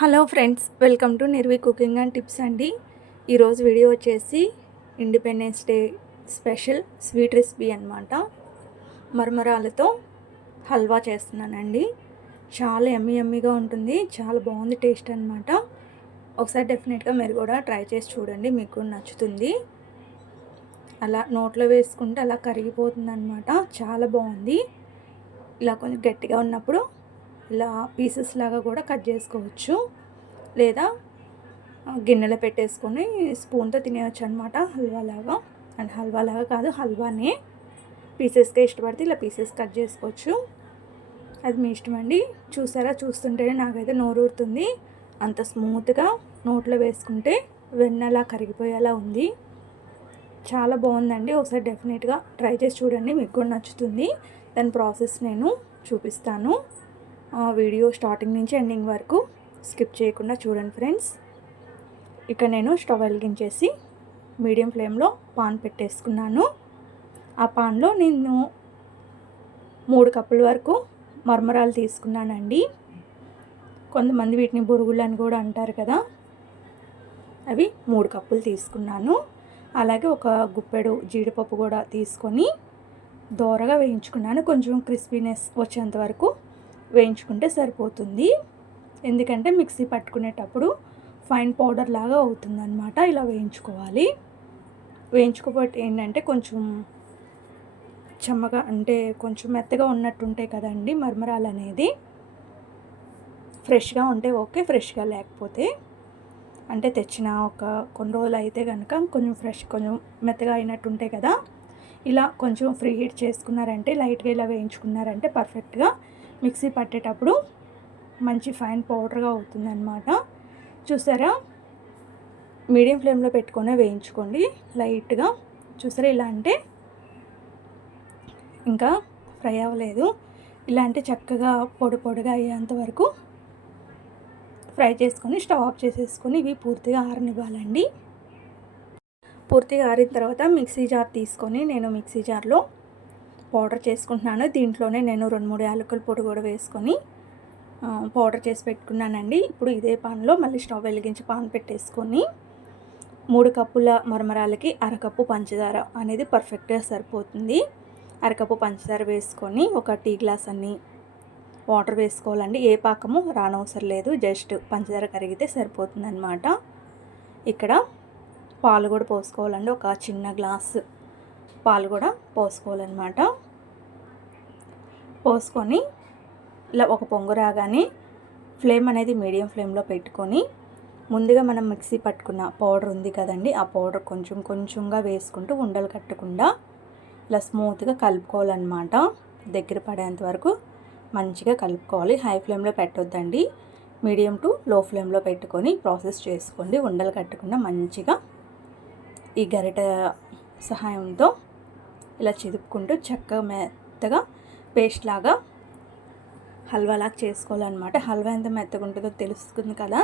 Hello friends, welcome to Nirvi cooking and tips అండి. ఈరోజు video వచ్చేసి independence day special sweet recipe అనమాట. మరమరాలతో హల్వా చేస్తున్నానండి. చాలా యమ్మీగా ఉంటుంది, చాలా బాగుంది టేస్ట్ అనమాట. ఒకసారి డెఫినెట్గా మీరు కూడా ట్రై చేసి చూడండి, మీకు నచ్చుతుంది. అలా నోట్లో వేసుకుంటే అలా కరిగిపోతుంది అనమాట. చాలా బాగుంది. ఇలా కొంచెం గట్టిగా ఉన్నప్పుడు ఇలా పీసెస్ లాగా కూడా కట్ చేసుకోవచ్చు, లేదా గిన్నెలో పెట్టేసుకొని స్పూన్తో తినేయచ్చు అనమాట, హల్వా లాగా. అండ్ హల్వా లాగా కాదు, హల్వానే పీసెస్గా ఇష్టపడితే ఇలా పీసెస్ కట్ చేసుకోవచ్చు. అది మీ ఇష్టం అండి. చూసారా, చూస్తుంటేనే నాకైతే నోరూరుతుంది. అంత స్మూత్గా నోట్లో వేసుకుంటే వెన్నలా కరిగిపోయేలా ఉంది. చాలా బాగుందండి. ఒకసారి డెఫినెట్గా ట్రై చేసి చూడండి, మీకు కూడా నచ్చుతుంది. దాని ప్రాసెస్ నేను చూపిస్తాను. వీడియో స్టార్టింగ్ నుంచి ఎండింగ్ వరకు స్కిప్ చేయకుండా చూడండి ఫ్రెండ్స్. ఇక నేను స్టవ్ వెలిగించేసి మీడియం ఫ్లేమ్లో పాన్ పెట్టేసుకున్నాను. ఆ పాన్లో నేను 3 కప్పుల వరకు మరమరాలు తీసుకున్నానండి. కొంతమంది వీటిని బొరుగులు అని కూడా అంటారు కదా. అవి 3 కప్పులు తీసుకున్నాను. అలాగే ఒక గుప్పెడు జీడిపప్పు కూడా తీసుకొని దోరగా వేయించుకున్నాను. కొంచెం క్రిస్పీనెస్ వచ్చేంత వరకు వేయించుకుంటే సరిపోతుంది. ఎందుకంటే మిక్సీ పట్టుకునేటప్పుడు ఫైన్ పౌడర్ లాగా అవుతుందన్నమాట. ఇలా వేయించుకోవాలి. వేయించుకోకపోతే ఏంటంటే కొంచెం చెమ్మగా, అంటే కొంచెం మెత్తగా ఉన్నట్టు ఉంటాయి కదండి మరమరాలు అనేది. ఫ్రెష్గా ఉంటే ఓకే, ఫ్రెష్గా లేకపోతే అంటే తెచ్చిన ఒక కొన్ని రోజులు అయితే కనుక కొంచెం కొంచెం మెత్తగా అయినట్టు ఉంటాయి కదా. ఇలా కొంచెం ఫ్రీ హీట్ చేసుకున్నారంటే, లైట్గా ఇలా వేయించుకున్నారంటే పర్ఫెక్ట్గా మిక్సీ పట్టేటప్పుడు మంచి ఫైన్ పౌడర్గా అవుతుందన్నమాట. చూసారా, మీడియం ఫ్లేమ్లో పెట్టుకొని వేయించుకోండి లైట్గా. చూసారా, ఇలా అంటే ఇంకా ఫ్రై అవ్వలేదు. ఇలా అంటే చక్కగా పొడిగా అయ్యేంత వరకు ఫ్రై చేసుకొని స్టవ్ ఆఫ్ చేసేసుకొని ఇవి పూర్తిగా ఆరనివ్వాలండి. పూర్తిగా ఆరిన తర్వాత మిక్సీ జార్ తీసుకొని నేను మిక్సీ జార్లో పౌడర్ చేసుకుంటున్నాను. దీంట్లోనే నేను 2-3 యాలకుల పొడి కూడా వేసుకొని పౌడర్ చేసి పెట్టుకున్నానండి. ఇప్పుడు ఇదే పాన్లో మళ్ళీ స్టవ్ వెలిగించి పాన్ పెట్టేసుకొని 3 కప్పుల మరమరాలకి అరకప్పు పంచదార అనేది పర్ఫెక్ట్గా సరిపోతుంది. అరకప్పు పంచదార వేసుకొని ఒక టీ గ్లాస్ అన్ని వాటర్ వేసుకోవాలండి. ఏ పాకము రానవసరం లేదు, జస్ట్ పంచదార కరిగితే సరిపోతుంది అన్నమాట. ఇక్కడ పాలు కూడా పోసుకోవాలండి. ఒక చిన్న గ్లాస్ పాలు కూడా పోసుకోవాలన్నమాట. పోసుకొని ఇలా ఒక పొంగు రాగానే ఫ్లేమ్ అనేది మీడియం ఫ్లేమ్లో పెట్టుకొని ముందుగా మనం మిక్సీ పట్టుకున్న పౌడర్ ఉంది కదండి, ఆ పౌడర్ కొంచెంగా వేసుకుంటూ ఉండలు కట్టకుండా ఇలా స్మూత్గా కలుపుకోవాలన్నమాట. దగ్గర పడేంత వరకు మంచిగా కలుపుకోవాలి. హై ఫ్లేమ్లో పెట్టొద్దండి, మీడియం టు లో ఫ్లేమ్లో పెట్టుకొని ప్రాసెస్ చేసుకోండి. ఉండలు కట్టకుండా మంచిగా ఈ గరిట సహాయంతో ఇలా చిదుపుకుంటూ చక్కగా మెత్తగా పేస్ట్ లాగా హల్వాలాగా చేసుకోవాలన్నమాట. హల్వా ఎంత మెత్తగా ఉంటుందో తెలుస్తుంది కదా.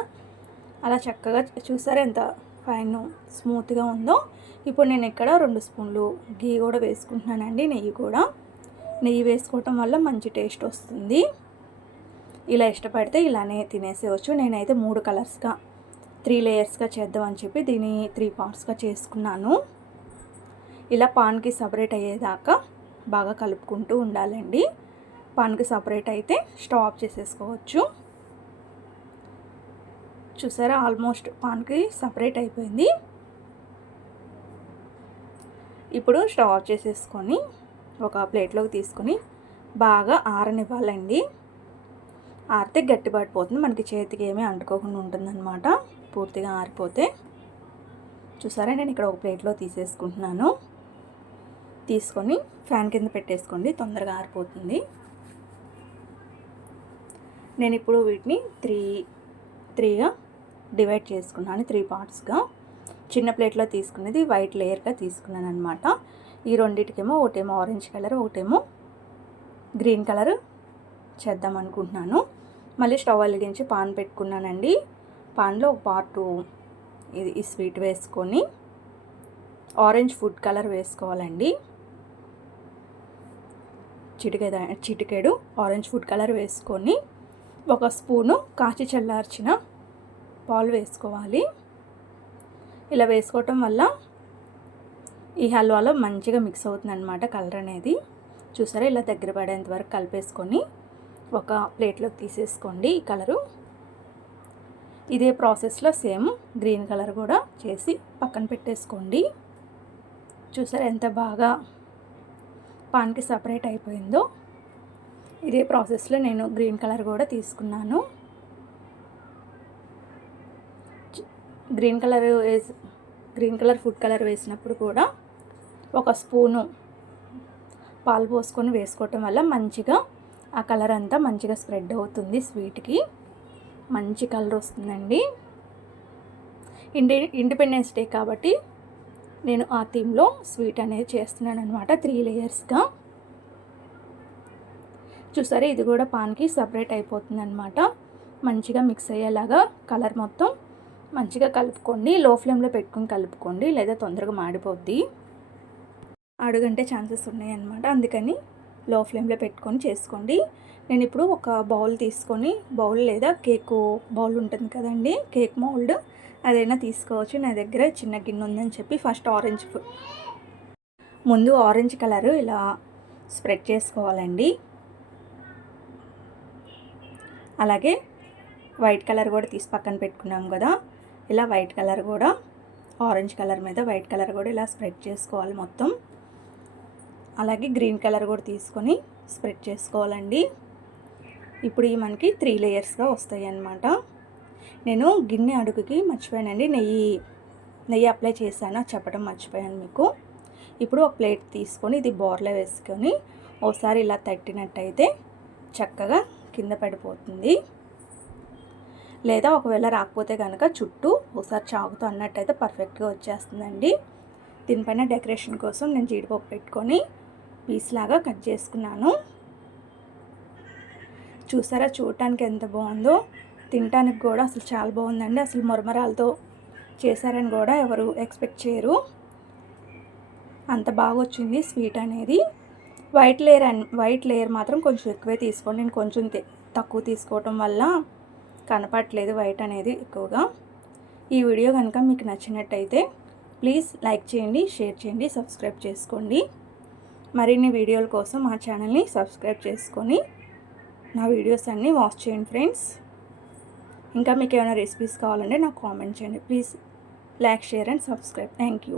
అలా చక్కగా చూసారా ఎంత ఫైన్ స్మూత్గా ఉందో. ఇప్పుడు నేను ఇక్కడ 2 స్పూన్లు గీ కూడా వేసుకుంటున్నానండి. నెయ్యి వేసుకోవటం వల్ల మంచి టేస్ట్ వస్తుంది. ఇలా ఇష్టపడితే ఇలానే తినేసేవచ్చు. నేనైతే 3 కలర్స్గా 3 లేయర్స్గా చేద్దామని చెప్పి దీన్ని 3 పార్ట్స్గా చేసుకున్నాను. ఇలా పాన్కి సపరేట్ అయ్యేదాకా బాగా కలుపుకుంటూ ఉండాలండి. పాన్కి సపరేట్ అయితే స్టవ్ ఆఫ్ చేసేసుకోవచ్చు. చూసారా, ఆల్మోస్ట్ పాన్కి సపరేట్ అయిపోయింది. ఇప్పుడు స్టవ్ ఆఫ్ చేసేసుకొని ఒక ప్లేట్లోకి తీసుకొని బాగా ఆరనివ్వాలండి. ఆరితే గట్టి పడిపోతుంది, మనకి చేతికి ఏమీ అంటుకోకుండా ఉంటుందన్నమాట పూర్తిగా ఆరిపోతే. చూసారా, నేను ఇక్కడ ఒక ప్లేట్లో తీసేసుకుంటున్నాను. తీసుకొని ఫ్యాన్ కింద పెట్టేసుకోండి, తొందరగా ఆరిపోతుంది. నేను ఇప్పుడు వీటిని త్రీగా డివైడ్ చేసుకున్నాను, 3 పార్ట్స్గా. చిన్న ప్లేట్లో తీసుకునేది వైట్ లేయర్గా తీసుకున్నాను అనమాట. ఈ రెండింటికేమో ఒకటేమో ఆరెంజ్ కలర్, ఒకటేమో గ్రీన్ కలర్ చేద్దాం అనుకుంటున్నాను. మళ్ళీ స్టవ్ వెలిగించి పాన్ పెట్టుకున్నానండి. పాన్లో ఒక పార్టు ఈ స్వీట్ వేసుకొని ఆరెంజ్ ఫుడ్ కలర్ వేసుకోవాలండి. చిటికెడు ఆరెంజ్ ఫుడ్ కలర్ వేసుకొని ఒక స్పూను కాచి చల్లార్చిన పాలు వేసుకోవాలి. ఇలా వేసుకోవటం వల్ల ఈ హల్వాలో మంచిగా మిక్స్ అవుతుంది అన్నమాట కలర్ అనేది. చూసారా, ఇలా దగ్గర పడేంత వరకు కలిపేసుకొని ఒక ప్లేట్లోకి తీసేసుకోండి. ఈ కలరు ఇదే ప్రాసెస్లో సేమ్ గ్రీన్ కలర్ కూడా చేసి పక్కన పెట్టేసుకోండి. చూసారా ఎంత బాగా పాన్కి సపరేట్ అయిపోయిందో. ఇదే ప్రాసెస్లో నేను గ్రీన్ కలర్ కూడా తీసుకున్నాను. గ్రీన్ కలర్ ఫుడ్ కలర్ వేసినప్పుడు కూడా ఒక స్పూను పాలు పోసుకొని వేసుకోవటం వల్ల మంచిగా ఆ కలర్ అంతా మంచిగా స్ప్రెడ్ అవుతుంది. స్వీట్కి మంచి కలర్ వస్తుందండి. ఇండిపెండెన్స్ డే కాబట్టి నేను ఆ థీమ్లో స్వీట్ అనేది చేస్తున్నాను అనమాట. 3 లేయర్స్గా. చూసారా, ఇది కూడా పాన్కి సపరేట్ అయిపోతుంది అనమాట. మంచిగా మిక్స్ అయ్యేలాగా కలర్ మొత్తం మంచిగా కలుపుకోండి. లో ఫ్లేమ్లో పెట్టుకొని కలుపుకోండి, లేదా తొందరగా మాడిపోద్ది, అడుగంటే ఛాన్సెస్ ఉన్నాయన్నమాట. అందుకని లో ఫ్లేమ్లో పెట్టుకొని చేసుకోండి. నేను ఇప్పుడు ఒక బౌల్ తీసుకొని, బౌల్ లేదా కేక్ బౌల్ ఉంటుంది కదండి, కేక్ మౌల్డ్ అదైనా తీసుకోవచ్చు. నా దగ్గర చిన్న గిన్నె ఉందని చెప్పి ఫస్ట్ ముందు ఆరెంజ్ కలరు ఇలా స్ప్రెడ్ చేసుకోవాలండి. అలాగే వైట్ కలర్ కూడా తీసి పక్కన పెట్టుకున్నాం కదా, ఇలా వైట్ కలర్ కూడా ఆరెంజ్ కలర్ మీద వైట్ కలర్ కూడా ఇలా స్ప్రెడ్ చేసుకోవాలి మొత్తం. అలాగే గ్రీన్ కలర్ కూడా తీసుకొని స్ప్రెడ్ చేసుకోవాలండి. ఇప్పుడు ఈ మనకి 3 లేయర్స్గా వస్తాయి అన్నమాట. నేను గిన్నె అడుగుకి మర్చిపోయానండి, నెయ్యి అప్లై చేశాను, చెప్పడం మర్చిపోయాను మీకు. ఇప్పుడు ఒక ప్లేట్ తీసుకొని ఇది బోర్లో వేసుకొని ఒకసారి ఇలా తట్టినట్టయితే చక్కగా కింద పడిపోతుంది. లేదా ఒకవేళ రాకపోతే కనుక చుట్టూ ఒకసారి చాకుతో అన్నట్టయితే పర్ఫెక్ట్గా వచ్చేస్తుందండి. దీనిపైన డెకరేషన్ కోసం నేను జీడిపప్పు పెట్టుకొని పీస్ లాగా కట్ చేసుకున్నాను. చూసారా, చూడటానికి ఎంత బాగుందో, తినటానికి కూడా అసలు చాలా బాగుందండి. అసలు మరమరాలతో చేశారని కూడా ఎవరు ఎక్స్పెక్ట్ చేయరు, అంత బాగా వచ్చింది స్వీట్ అనేది. వైట్ లేయర్ మాత్రం కొంచెం ఎక్కువే తీసుకోండి. నేను కొంచెం తక్కువ తీసుకోవటం వల్ల కనపడట్లేదు వైట్ అనేది ఎక్కువగా. ఈ వీడియో కనుక మీకు నచ్చినట్టయితే ప్లీజ్ లైక్ చేయండి, షేర్ చేయండి, సబ్స్క్రైబ్ చేసుకోండి. మరిన్ని వీడియోల కోసం మా ఛానల్ని సబ్స్క్రైబ్ చేసుకొని నా వీడియోస్ అన్నీ వాచ్ చేయండి ఫ్రెండ్స్. ఇంకా మీకు ఏమైనా రెసిపీస్ కావాలంటే నాకు కామెంట్ చేయండి. Please like, share and subscribe. Thank you.